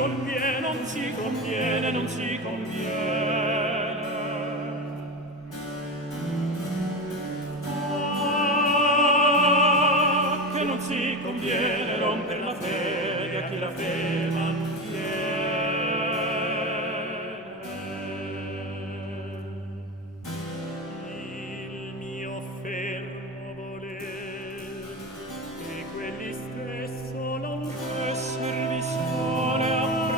conviene, non ci conviene. Ah, che non ci conviene romper la fede a chi la fe mantiene. Il mio fermo voler e quelli stesso non esservi sole appresso,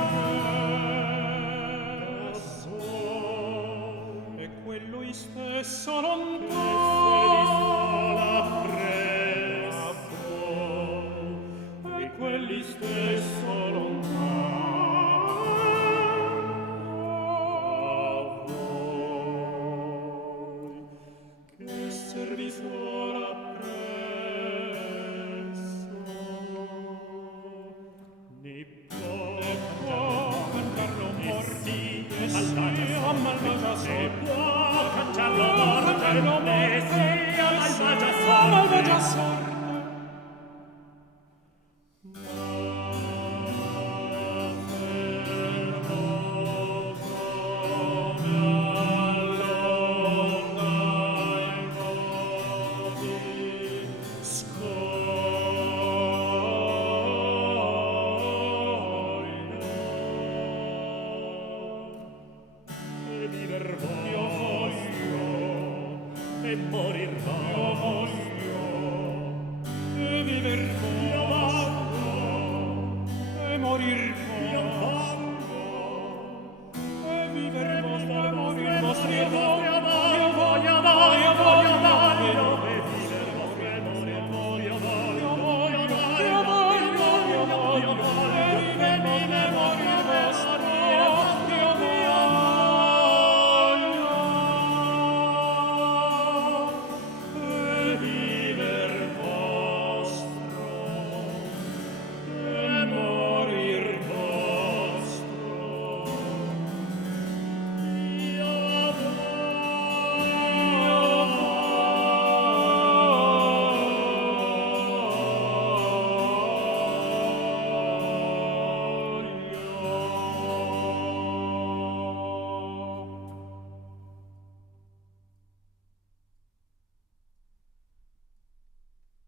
e quello stesso non esservi sole appresso, e quelli stesso lontano a voi, che servi sole appresso. Ne può cantarlo morti, e sì, a malvagia sorte. Ne può cantarlo morte, e sì, a malvagia sorte.